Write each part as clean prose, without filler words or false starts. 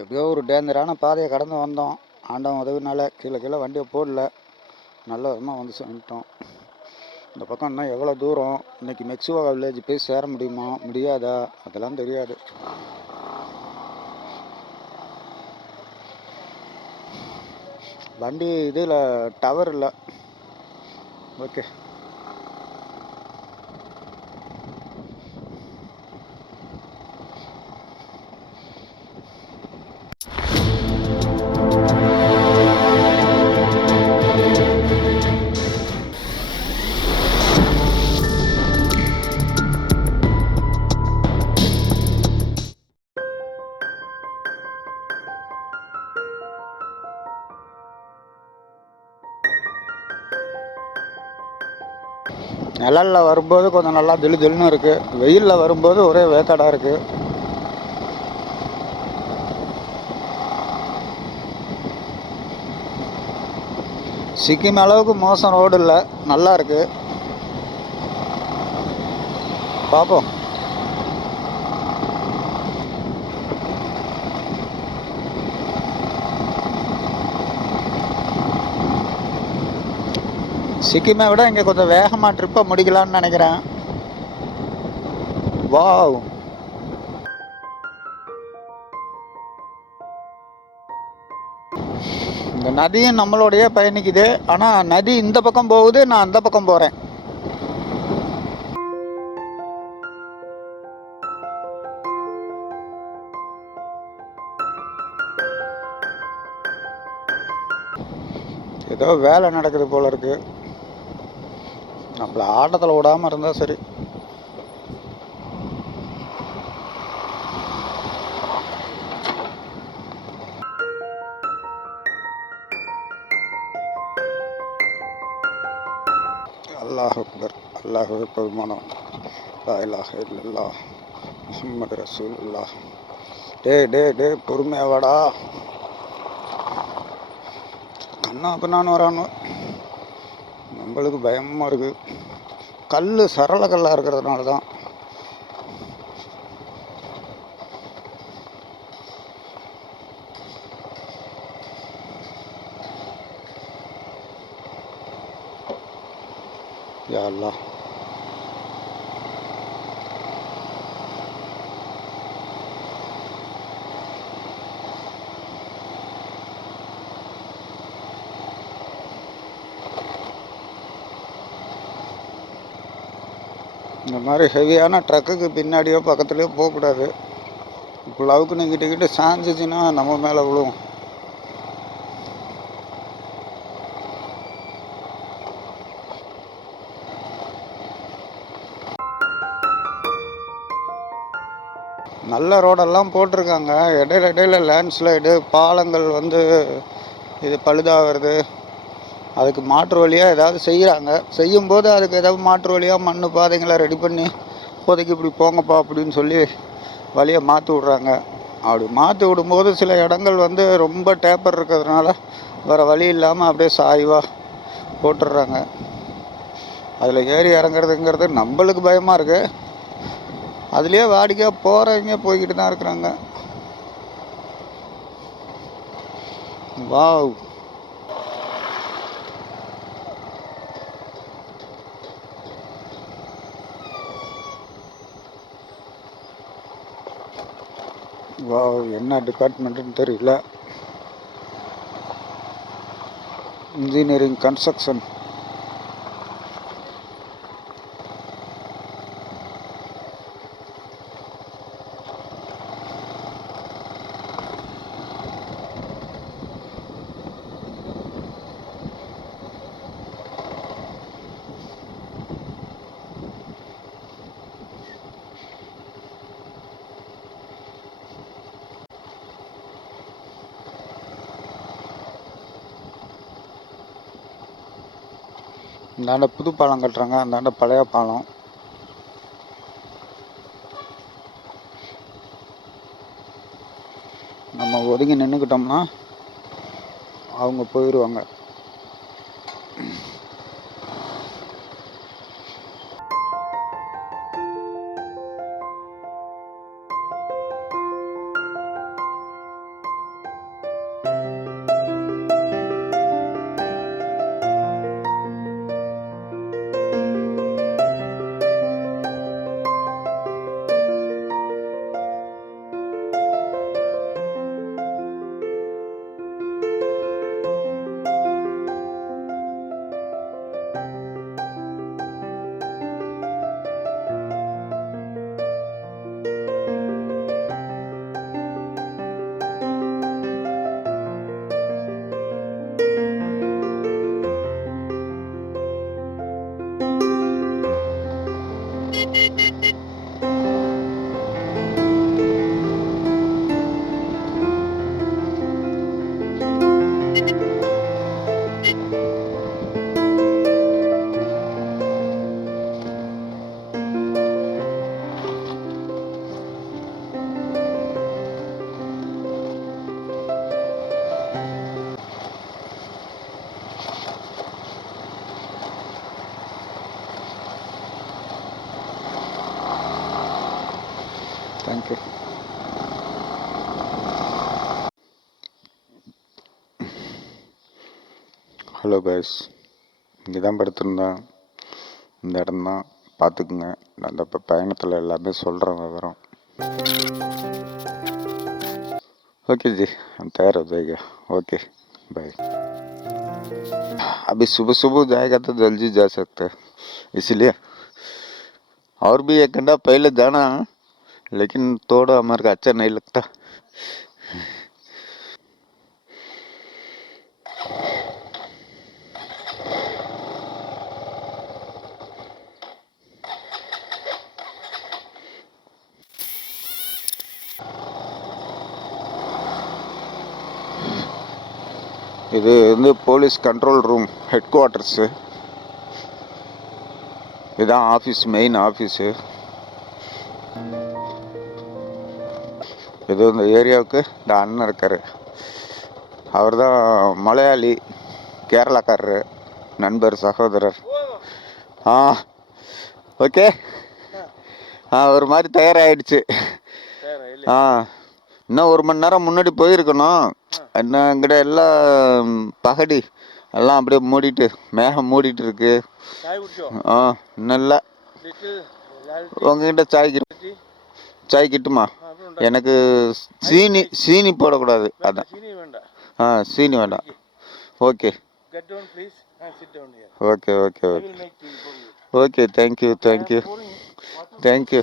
எப்படியோ ஒரு டேஞ்சரான பாதையை கடந்து வந்தோம். ஆண்டவன் உதவினால கீழே வண்டியை போடல, நல்ல விதமாக வந்து வந்துட்டோம். இந்த பக்கம் இன்னும் எவ்வளோ தூரம், இன்னைக்கு மெக்சிகோ வில்லேஜ் போய் சேர முடியுமா முடியாதா அதெல்லாம் தெரியாது. வண்டி இதில் டவர் இல்லை. ஓகே, நிழலில் வரும்போது கொஞ்சம் நல்லா ஜில்லுன்னு இருக்குது, வெயிலில் வரும்போது ஒரே வேக்காடாக இருக்குது. சிக்கிம் அளவுக்கு மோசம் ரோடு இல்லை, நல்லா இருக்குது. பார்ப்போம். சிக்கிமை விட இங்கே கொஞ்சம் வேகமாக ட்ரிப்பை முடிக்கலான்னு நினைக்கிறேன். வாவ், இந்த நதியும் நம்மளோடையே பயணிக்குது. ஆனால் நதி இந்த பக்கம் போகுது, நான் அந்த பக்கம் போகிறேன். ஏதோ வேலை நடக்குது போல இருக்கு. நம்மள ஆட்டத்தில் விடாமல் இருந்தால் சரி. அல்லாஹ் அக்பர், அல்லாஹ் பெருமானம், லா இலாஹ இல்லல்லாஹ் முஹம்மது ரசூலுல்லாஹ். டே பொறுமையாக வாடா. கண்ணா பின்னான்னு வரானு, நம்மளுக்கு பயமாக இருக்குது. கல் சரள கல்லாக இருக்கிறதுனால தான். யா அல்லாஹ். இந்த மாதிரி ஹெவியான ட்ரக்குக்கு பின்னாடியோ பக்கத்துலேயோ போகக்கூடாது. இப்போ லவுக்கு நீங்கிட்டு சாஞ்சிச்சின்னா நம்ம மேலே விழுவும். நல்ல ரோடெல்லாம் போட்டிருக்காங்க. இடையில லேண்ட்ஸ்லைடு, பாலங்கள் வந்து இது பழுதாகிறது. அதுக்கு மாற்று வழியாக ஏதாவது செய்கிறாங்க. செய்யும்போது அதுக்கு ஏதாவது மாற்று வழியாக மண் பாதைங்களை ரெடி பண்ணி இப்போதைக்கு இப்படி போங்கப்பா அப்படின்னு சொல்லி வழியை மாற்றி விட்றாங்க. அப்படி மாற்றி விடும்போது சில இடங்கள் வந்து ரொம்ப டேப்பர் இருக்கிறதுனால வேறு வழி இல்லாமல் அப்படியே சாய்வாக போட்டுடுறாங்க. அதில் ஏறி இறங்குறதுங்கிறது நம்மளுக்கு பயமாக இருக்குது. அதுலேயே வாடிக்கையாக போகிறவங்க போய்கிட்டு தான் இருக்கிறாங்க. வாவ், வாவ், என்ன டிபார்ட்மெண்ட்டுன்னு தெரியல. Engineering construction. இந்தாண்ட புது பாலம் கட்டுறாங்க, அந்தாண்ட பழைய பாலம். நம்ம ஒதுங்கி நின்றுக்கிட்டோம்னா அவங்க போயிடுவாங்க. தேங்க்யூ. ஹலோ கைஸ், இங்கே தான் படுத்திருந்தேன். இந்த இடம் தான், பார்த்துக்குங்க. நான் இந்த இப்போ பயணத்தில் எல்லாமே சொல்கிறேன் விவரம். ओके जी, हम तैयार हो जाएगा. Okay bye. अभी सुबह सुबह जाएगा तो जल्दी जा सकते हैं, इसलिए और भी 1 घंटा पहले जाना, लेकिन थोड़ा हमारे को अच्छा नहीं लगता. இது வந்து police control room head quarters. இதுதான் ஆஃபீஸ், மெயின் ஆஃபீஸு. இது இந்த ஏரியாவுக்கு இந்த அண்ணன் இருக்கார். அவர் தான் மலையாளி, கேரளாக்காரரு, நண்பர், சகோதரர். ஓகே. ஒரு மாதிரி தயாராகிடுச்சு. இன்னும் 1 மணி நேரம் முன்னாடி போயிருக்கணும். என்ன எங்கிட்ட எல்லாம் பகடி எல்லாம் அப்படியே மூடிட்டு, மேகம் மூடிட்டு இருக்கு. இன்னும் இல்லை. உங்ககிட்ட சாய் கிட்டுமா? எனக்கு சீனி போடக்கூடாது, அதான். சீனி வேண்டாம். Okay okay okay okay okay. Thank you.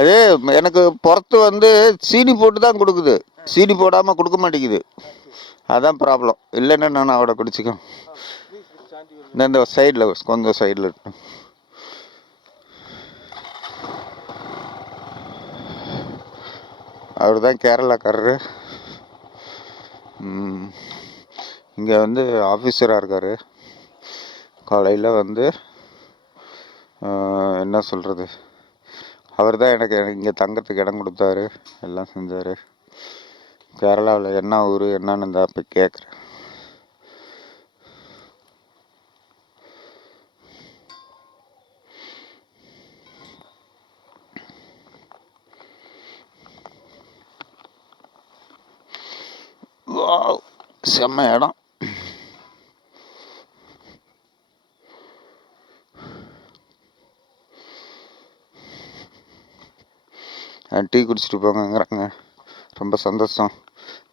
அது எனக்கு புறத்து வந்து சீனி போட்டு தான் கொடுக்குது, சீனி போடாமல் கொடுக்க மாட்டேங்குது. அதான் ப்ராப்ளம். இல்லைன்னா நான் அவட குடிச்சிக்கோ. இந்த சைடில் கொஞ்சம் சைடில் அவர் தான் கேரளாக்காரரு. இங்கே வந்து ஆஃபீஸராக இருக்கார். காலையில் வந்து என்ன சொல்கிறது, அவர் தான் எனக்கு இங்கே தங்கறதுக்கு இடம் கொடுத்தாரு, எல்லாம் செஞ்சார். கேரளாவில் என்ன ஊர் என்னன்னு தான் இப்போ கேட்குறேன். செம்ம இடம். டீ குடிச்சிட்டு போங்கங்கிறாங்க, ரொம்ப சந்தோஷம்.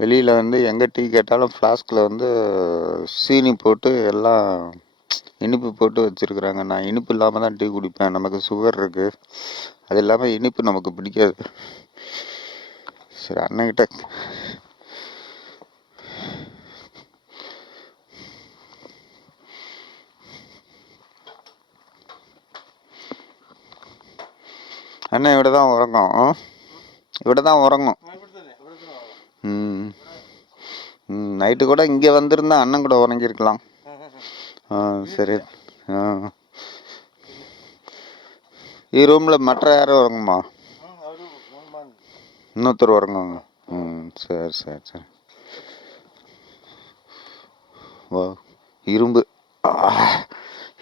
வெளியில் வந்து எங்கே டீ கேட்டாலும் ஃப்ளாஸ்கில் வந்து சீனி போட்டு எல்லாம் இனிப்பு போட்டு வச்சுருக்குறாங்க. நான் இனிப்பு இல்லாமல் தான் டீ குடிப்பேன். நமக்கு சுகர் இருக்குது, அது இல்லாமல் இனிப்பு நமக்கு பிடிக்காது. சரி, அண்ணன்கிட்ட அண்ணன் இவிட தான் உறங்கும். நைட்டு கூட இங்கே வந்திருந்தா அண்ணன் கூட உறங்கியிருக்கலாம். சரி. ரூமில் மற்ற யாரும் உறங்குமா? இன்னொருத்தர் உறங்குவாங்க. சரி. வா, இரும்பு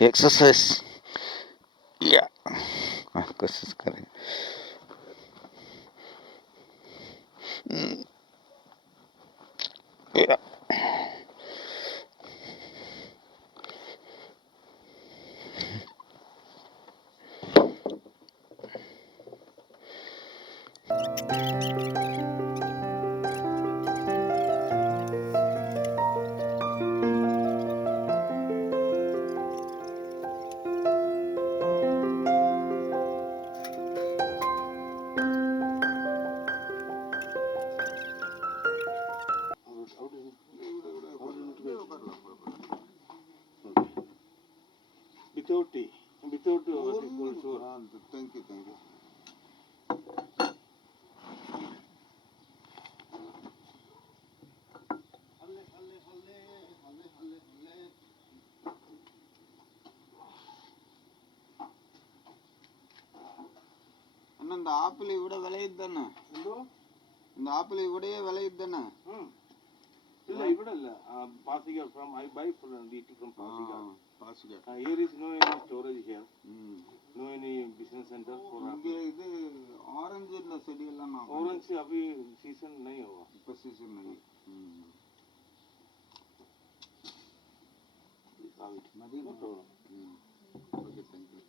एक्सरसाइज या कोशिश करें. Without tea. Without what you call sure. Thank you, thank you. அண்ணா இந்த ஆப்பிள் இவிட விளையுது தானே? இந்த ஆப்பிள் இவிடையே விளையுது தானே? இல்ல இவிட இல்ல. Pasigar from I buy from DT from Pasigar. Pasigar. Here is no any storage here. No any business center for இங்க இது ஆரஞ்சு இந்த செடி எல்லாம் நான் orange अभी सीजन नहीं होगा. இப்ப சீசன் नहीं. No problem. Okay, thank you.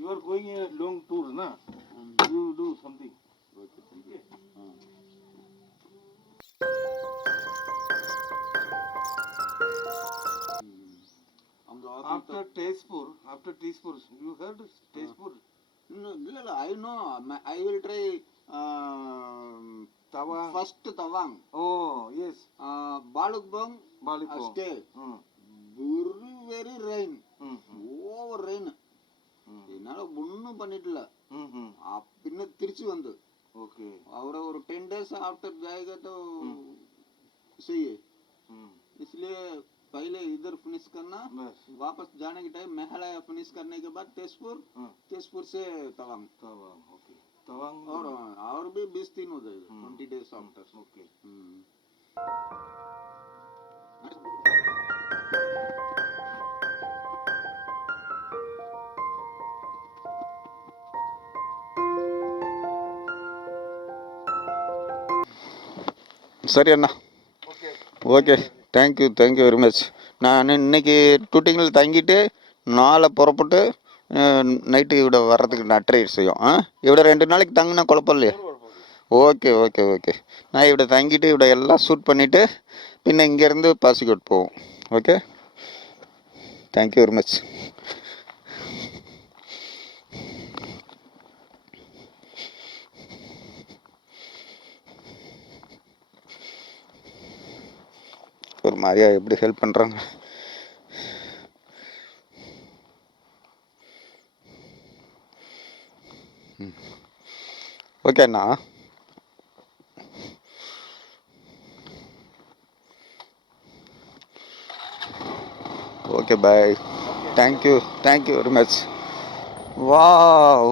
You are going a long tour, na? You do something. Okay, thank you. After Tezpur, you heard Tezpur? No, I know. I will try Tawang. First Tawang. Oh, yes. Balukbong. Stay. Very rain. Over rain. என்னால் ஒன்றும் பண்ணிட்டல பின்ன திருச்சி வந்து okay और 10 days after जाएगा तो सही है इसलिए पहले इधर फिनिश करना वापस जाने के टाइम मेघालय फिनिश करने के बाद तेजपुर से तवांग ओके तवांग और भी 20 दिन हो जाएगा 20 days आफ्टर ओके சரி அண்ணா ஓகே தேங்க்யூ வெரி மச் நான் இன்னைக்கு ஷூட்டிங்கில் தங்கிட்டு நாளை புறப்பட்டு நைட்டு இவிட வர்றதுக்கு நான் ட்ரை செய்யும் இவிட 2 நாளைக்கு தங்கினா குழப்பம் இல்லையா ஓகே நான் இவிட தங்கிட்டு இவிட எல்லாம் ஷூட் பண்ணிவிட்டு பின்ன இங்கேருந்து பாசிகோட் போவோம் ஓகே தேங்க்யூ வெரி மச் ஒரு மாதிரியா எப்படி ஹெல்ப் பண்ணுறாங்க ஓகேண்ணா okay bye thank you very much wow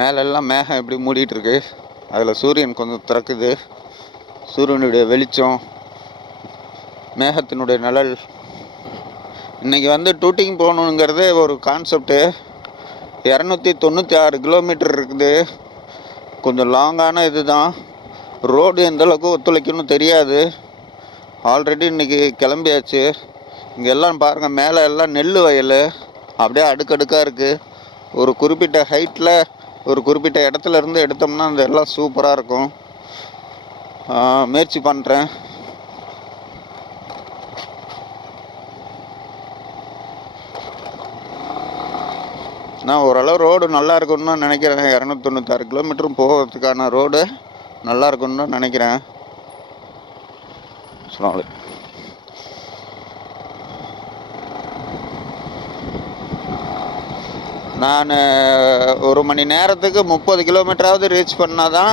மேலெல்லாம் மேகம் எப்படி மூடிட்டு இருக்கு அதில் சூரியன் கொஞ்சம் திறக்குது சூரியனுடைய வெளிச்சம் மேகத்தினுடைய நிழல் இன்றைக்கி வந்து ஷூட்டிங் போகணுங்கிறது ஒரு கான்செப்டு 296 கிலோமீட்டர் இருக்குது கொஞ்சம் லாங்கான இது தான் ரோடு எந்தளவுக்கு ஒத்துழைக்கணும்னு தெரியாது ஆல்ரெடி இன்றைக்கி கிளம்பியாச்சு இங்கே எல்லாம் பாருங்கள் மேலே எல்லாம் நெல் வயல் அப்படியே அடுக்கடுக்காக இருக்குது ஒரு குறிப்பிட்ட ஹைட்டில் ஒரு குறிப்பிட்ட இடத்துல இருந்து எடுத்தோம்னா அந்த எல்லாம் சூப்பராக இருக்கும் முயற்சி பண்ணுறேன் நான் ஓரளவு ரோடு நல்லா இருக்குன்னு தான் நினைக்கிறேன் 296 கிலோமீட்டரும் போகிறதுக்கான ரோடு நல்லா இருக்குன்னு தான் நினைக்கிறேன் நான் 1 மணி நேரத்துக்கு 30 கிலோமீட்டராவது ரீச் பண்ணால் தான்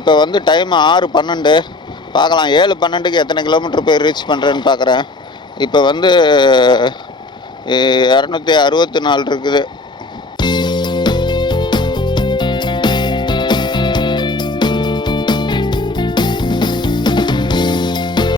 இப்போ வந்து டைம் 6:12 பார்க்கலாம் 7:12க்கு எத்தனை கிலோமீட்டர் போய் ரீச் பண்ணுறேன்னு பார்க்குறேன் இப்போ வந்து 264 இருக்குது